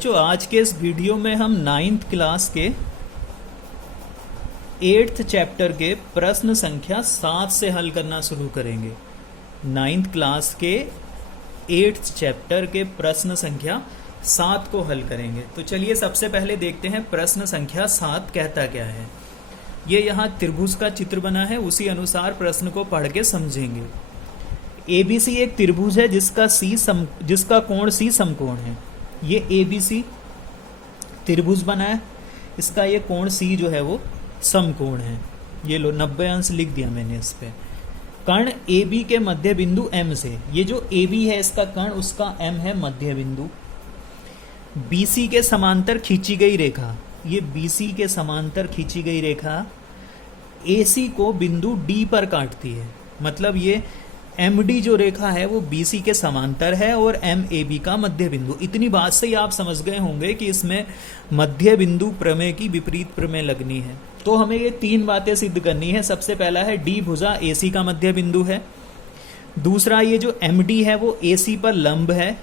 जो आज के इस वीडियो में हम 9th क्लास के 8th चैप्टर के प्रश्न संख्या 7 से हल करना शुरू करेंगे। 9th क्लास के 8th चैप्टर के प्रश्न संख्या 7 को हल करेंगे। तो चलिए सबसे पहले देखते हैं प्रश्न संख्या 7 कहता क्या है। ये यहाँ त्रिभुज का चित्र बना है, उसी अनुसार प्रश्न को पढ़ के समझेंगे। ABC एक त्रिभुज है जिसका कोण C समकोण है। ये ABC त्रिभुज बना है, इसका ये कोण C जो है वो समकोण है। ये लो 90 अंश लिख दिया मैंने इस पे। कर्ण AB के मध्य बिंदु M से, ये जो AB है इसका कर्ण, उसका M है मध्य बिंदु। BC के समांतर खींची गई रेखा, ये BC के समांतर खींची गई रेखा AC को बिंदु D पर काटती है। मतलब ये MD जो रेखा है वो BC के समांतर है और MAB का मध्य बिंदु। इतनी बात से ही आप समझ गए होंगे कि इसमें मध्य बिंदु प्रमेय की विपरीत प्रमेय लगनी है। तो हमें ये 3 बातें सिद्ध करनी है। सबसे पहला है D भुजा AC का मध्य बिंदु है। दूसरा, ये जो MD है वो AC पर लंब है।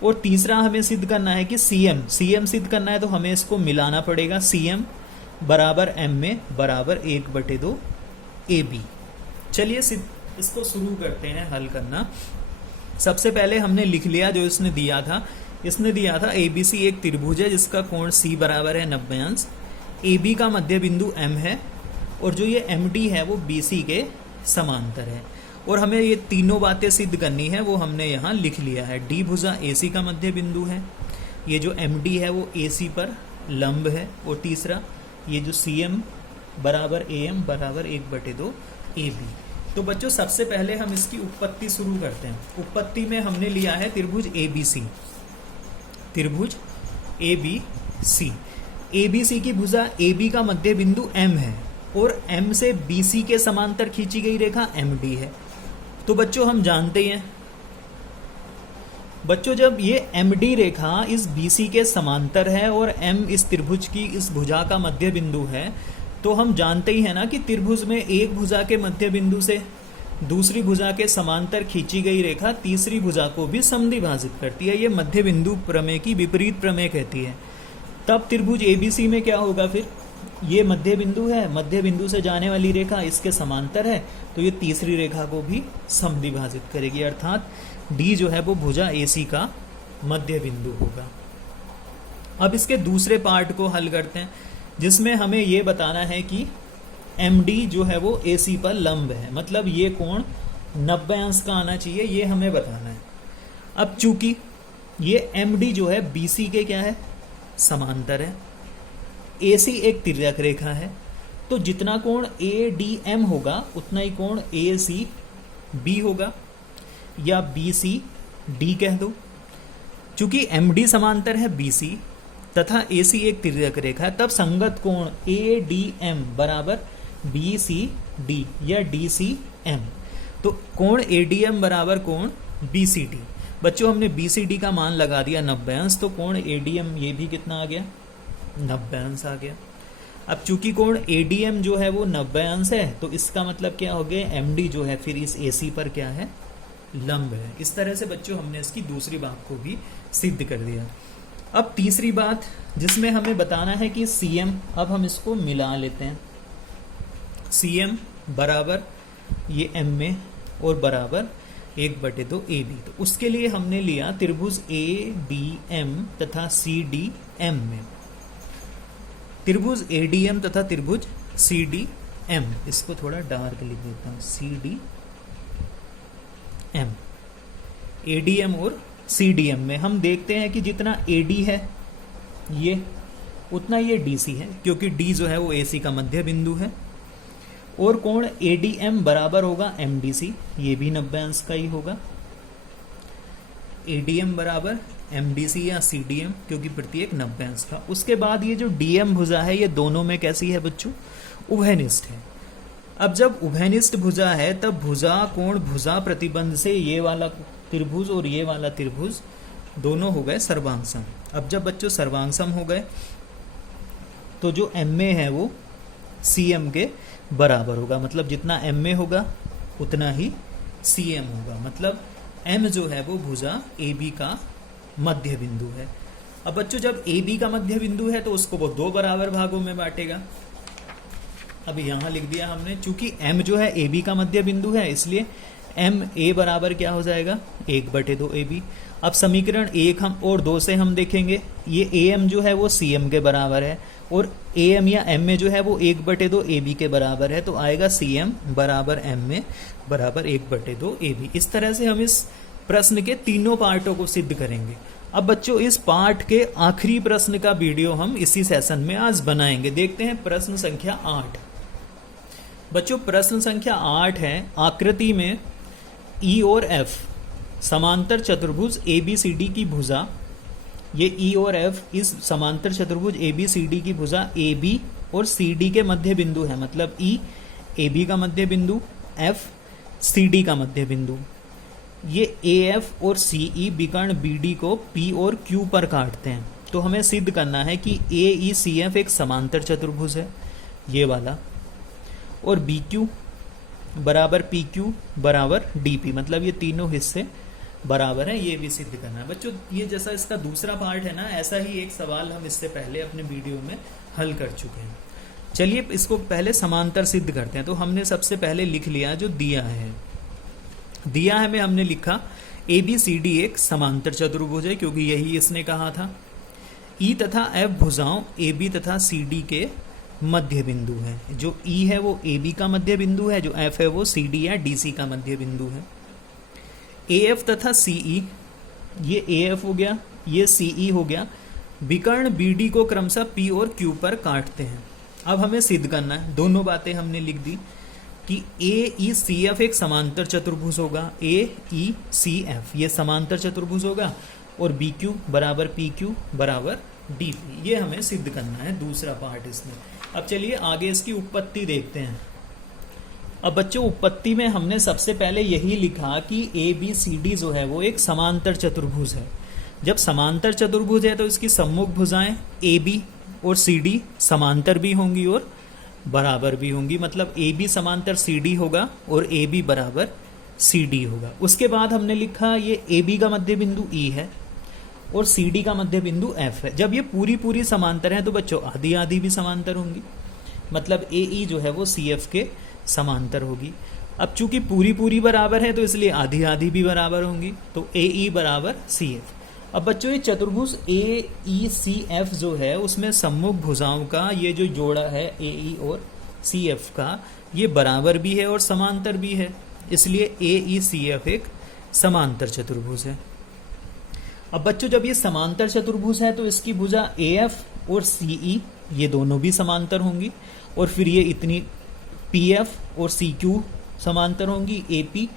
और तीसरा हमें सिद्ध करना है कि CM सिद्ध करना है, तो हमें इसको मिलाना पड़ेगा। CM बराबर M में बराबर 1/2 AB। चलिए इसको शुरू करते हैं हल करना। सबसे पहले हमने लिख लिया जो इसने दिया था। इसने दिया था ABC एक त्रिभुज है जिसका कोण C बराबर है 90 अंश। AB का मध्य बिंदु M है और जो ये MD है वो BC के समांतर है। और हमें ये तीनों बातें सिद्ध करनी है, वो हमने यहाँ लिख लिया है। D भुजा AC का मध्य बिंदु है, ये जो MD है वो AC पर लंब है। और तीसरा, ये जो CM बराबर AM बराबर 1/2 AB। तो बच्चों सबसे पहले हम इसकी उत्पत्ति शुरू करते हैं। उत्पत्ति में हमने लिया है त्रिभुज ABC। त्रिभुज ABC, ABC की भुजा AB का मध्य बिंदु M है और M से BC के समांतर खींची गई रेखा MD है। तो बच्चों हम जानते हैं, बच्चों जब ये MD रेखा इस BC के समांतर है और M इस त्रिभुज की इस भुजा का मध्य बिंदु है, तो हम जानते ही है ना कि त्रिभुज में एक भुजा के मध्य बिंदु से दूसरी भुजा के समांतर खींची गई रेखा तीसरी भुजा को भी समद्विभाजित करती है। ये मध्य बिंदु प्रमेय की विपरीत प्रमेय कहती है। तब त्रिभुज ABC में क्या होगा, फिर ये मध्य बिंदु है, मध्य बिंदु से जाने वाली रेखा इसके समांतर है, तो ये तीसरी रेखा को भी समद्विभाजित करेगी। अर्थात D जो है वो भुजा AC का मध्य बिंदु होगा। अब इसके दूसरे पार्ट को हल करते हैं, जिसमें हमें ये बताना है कि MD जो है वो AC पर लंब है। मतलब ये कोण 90 अंश का आना चाहिए, ये हमें बताना है। अब चूंकि ये MD जो है BC के क्या है, समांतर है। AC एक तिर्यक रेखा है, तो जितना कोण ADM होगा उतना ही कोण ACB होगा, या BCD कह दो। चूंकि MD समांतर है BC तथा AC एक तिर्यक रेखा है, तब संगत कोण ADM बराबर BCD या DCM। तो कोण ADM बराबर कोण BCD। बच्चों हमने BCD का मान लगा दिया 90 अंश, तो कोण ADM ये भी कितना आ गया, 90 अंश आ गया। अब चूंकि कोण ADM जो है वो 90 अंश है, तो इसका मतलब क्या हो गया, MD जो है फिर इस AC पर क्या है, लंब है। इस तरह से बच्चों हमने इसकी दूसरी बात को भी सिद्ध कर दिया। अब तीसरी बात जिसमें हमें बताना है कि CM, अब हम इसको मिला लेते हैं। CM बराबर ये M में और बराबर 1/2 AB। तो उसके लिए हमने लिया त्रिभुज ADM तथा CDM में। त्रिभुज ADM तथा त्रिभुज CDM, इसको थोड़ा डार्क लिख देता हूँ, CDM। ADM और CDM में हम देखते हैं कि जितना AD है ये, उतना ये DC है, क्योंकि D जो है वो AC का मध्य बिंदु है। और कोण ADM बराबर होगा MDC, ये भी 90 अंश का ही होगा। ADM बराबर MDC या CDM, क्योंकि प्रत्येक 90 अंश का। उसके बाद ये जो DM भुजा है ये दोनों में कैसी है बच्चों, उभयनिष्ठ है। अब जब उभयनिष्ठ भुजा है तब भुजा कोण भुजा प्रतिबंध से ये वाला त्रिभुज और ये वाला त्रिभुज दोनों हो गए सर्वांगसम। अब जब बच्चों सर्वांगसम हो गए तो जो MA है वो CM के बराबर होगा। मतलब जितना MA होगा उतना ही CM होगा। मतलब M जो है वो भुजा AB का मध्य बिंदु है। अब बच्चों जब ए बी का मध्य बिंदु है तो उसको वो दो बराबर भागों में बांटेगा। अब यहां लिख दिया हमने, चूंकि m जो है ए बी का मध्य बिंदु है इसलिए एम ए बराबर क्या हो जाएगा, 1/2 ए बी। अब समीकरण 1 हम और 2 से हम देखेंगे, ये ए एम जो है वो सी एम के बराबर है और ए एम या एम में जो है वो 1/2 ए बी के बराबर है, तो आएगा सी एम बराबर एम में बराबर 1/2 ए बी। इस तरह से हम इस प्रश्न के तीनों पार्टों को सिद्ध करेंगे। अब बच्चों इस पार्ट के आखिरी प्रश्न का वीडियो हम इसी सेशन में आज बनाएंगे। देखते हैं प्रश्न संख्या 8। बच्चों प्रश्न संख्या 8 है, आकृति में ई और एफ समांतर चतुर्भुज ए बी सी डी की भुजा, ये ई और एफ इस समांतर चतुर्भुज ए बी सी डी की भुजा ए बी और सी डी के मध्य बिंदु है, मतलब ई ए बी का मध्य बिंदु, एफ सी डी का मध्य बिंदु। ये ए एफ और सी ई विकर्ण बी डी को पी और क्यू पर काटते हैं। तो हमें सिद्ध करना है कि ए ई सी एफ एक समांतर चतुर्भुज है, ये वाला, और बी क्यू बराबर पी क्यू बराबर डी पी, मतलब ये तीनों हिस्से बराबर है, ये भी सिद्ध करना है। बच्चों ये जैसा इसका दूसरा पार्ट है ना, ऐसा ही एक सवाल हम इससे पहले अपने वीडियो में हल कर चुके हैं। चलिए इसको पहले समांतर सिद्ध करते हैं। तो हमने सबसे पहले लिख लिया जो दिया है, दिया है में हमने लिखा ए बी सी डी एक समांतर चतुर्भुज है, क्योंकि यही इसने कहा था। ई तथा एफ भुजाओं ए बी तथा सी डी के मध्य बिंदु है। जो ई है वो ए बी का मध्य बिंदु है, जो एफ है वो सी डी या डी सी का मध्य बिंदु है। ए एफ तथा सी ई, ये ए एफ हो गया, ये सी ई हो गया, विकर्ण बी डी को क्रमशः पी और क्यू पर काटते हैं। अब हमें सिद्ध करना है, दोनों बातें हमने लिख दी कि ए ई सी एफ एक समांतर चतुर्भुज होगा, ए ई सी एफ ये समांतर चतुर्भुज होगा, और बी क्यू बराबर पी क्यू बराबर डी पी, ये हमें सिद्ध करना है दूसरा पार्ट इसमें। अब चलिए आगे इसकी उत्पत्ति देखते हैं। अब बच्चों उत्पत्ति में हमने सबसे पहले यही लिखा कि ए बी सी डी जो है वो एक समांतर चतुर्भुज है। जब समांतर चतुर्भुज है तो इसकी सम्मुख भुजाएं ए बी और सी डी समांतर भी होंगी और बराबर भी होंगी, मतलब ए बी समांतर सी डी होगा और ए बी बराबर सी डी होगा। उसके बाद हमने लिखा ये ए बी का मध्य बिंदु ई है और सी डी का मध्य बिंदु एफ है। जब ये पूरी समांतर है तो बच्चों आधी आधी भी समांतर होंगी, मतलब ए ई जो है वो सी एफ के समांतर होगी। अब चूंकि पूरी बराबर है तो इसलिए आधी आधी भी बराबर होंगी, तो ए ई बराबर सी एफ। अब बच्चों ये चतुर्भुज ए ई सी एफ जो है उसमें सम्मुख भुजाओं का ये जो जोड़ा है ए ई और सी एफ का, ये बराबर भी है और समांतर भी है, इसलिए ए ई सी एफ एक समांतर चतुर्भुज है। अब बच्चों जब ये समांतर चतुर्भुज है तो इसकी भुजा ए एफ और सी ई ये दोनों भी समांतर होंगी, और फिर ये इतनी पी एफ और सी क्यू समांतर होंगी, ए पी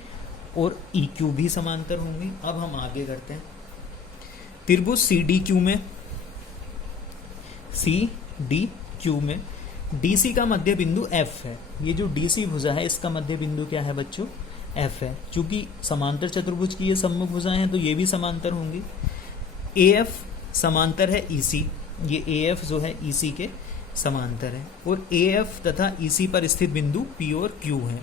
और ई क्यू भी समांतर होंगी। अब हम आगे करते हैं। त्रिभुज सी डी क्यू में, सी डी क्यू में डी सी का मध्य बिंदु एफ है। ये जो डी सी भुजा है इसका मध्य बिंदु क्या है बच्चों, एफ है। चूंकि समांतर चतुर्भुज की ये सम्मुख भुजाएं हैं तो ये भी समांतर होंगी। ए एफ समांतर है ई सी, ये ए एफ जो है ई सी के समांतर है, और ए एफ तथा ई सी पर स्थित बिंदु पी और क्यू है।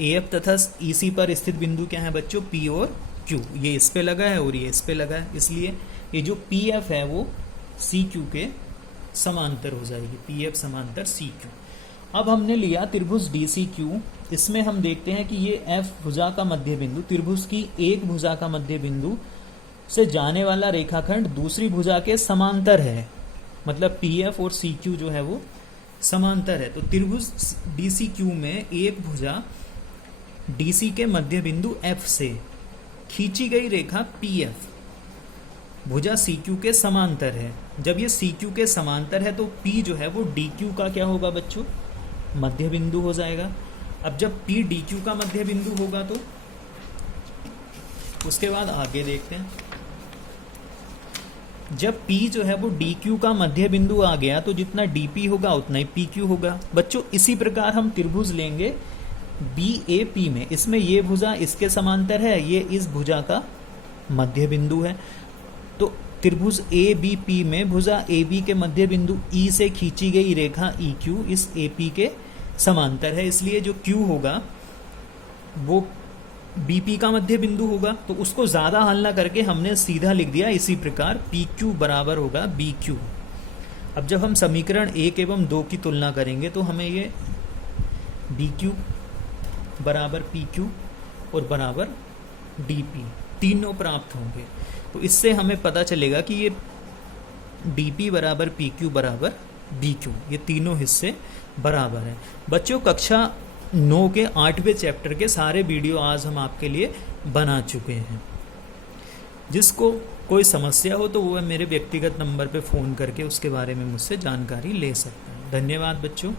ए एफ तथा ई सी पर स्थित बिंदु क्या है बच्चों, पी और क्यू। ये इस पे लगा है और ये इस पे लगा है, इसलिए ये जो पी एफ है वो सी क्यू के समांतर हो जाएगी, पी एफ समांतर सी क्यू। अब हमने लिया त्रिभुज डी सी क्यू, इसमें हम देखते हैं कि ये एफ भुजा का मध्य बिंदु, त्रिभुज की एक भुजा का मध्य बिंदु से जाने वाला रेखाखंड दूसरी भुजा के समांतर है, मतलब पी एफ और सी क्यू जो है वो समांतर है। तो त्रिभुज डी सी क्यू में एक भुजा डी सी के मध्य बिंदु एफ से खींची गई रेखा पी एफ भुजा सी क्यू के समांतर है। जब ये सी क्यू के समांतर है तो पी जो है वो डी क्यू का क्या होगा बच्चों, मध्य बिंदु हो जाएगा। अब जब पी डी क्यू का मध्य बिंदु होगा तो उसके बाद आगे देखते हैं। जब P जो है वो DQ का मध्य बिंदु आ गया तो जितना DP होगा उतना ही PQ होगा। बच्चों इसी प्रकार हम त्रिभुज लेंगे BAP में, इसमें ये भुजा इसके समांतर है, ये इस भुजा का मध्य बिंदु है। तो त्रिभुज ABP में भुजा AB के मध्य बिंदु E से खींची गई रेखा EQ इस AP के समांतर है, इसलिए जो Q होगा वो बीपी का मध्य बिंदु होगा, तो उसको ज़्यादा हल ना करके हमने सीधा लिख दिया इसी प्रकार, पी क्यू बराबर होगा बी क्यू। अब जब हम समीकरण 1 एवं 2 की तुलना करेंगे तो हमें ये बी क्यू बराबर पी क्यू और बराबर डी पी तीनों प्राप्त होंगे। तो इससे हमें पता चलेगा कि ये डी पी बराबर पी क्यू बराबर बी क्यू, ये तीनों हिस्से बराबर हैं। बच्चों, कक्षा 9 के 8वें चैप्टर के सारे वीडियो आज हम आपके लिए बना चुके हैं। जिसको कोई समस्या हो तो वो मेरे व्यक्तिगत नंबर पे फ़ोन करके उसके बारे में मुझसे जानकारी ले सकता है। धन्यवाद बच्चों।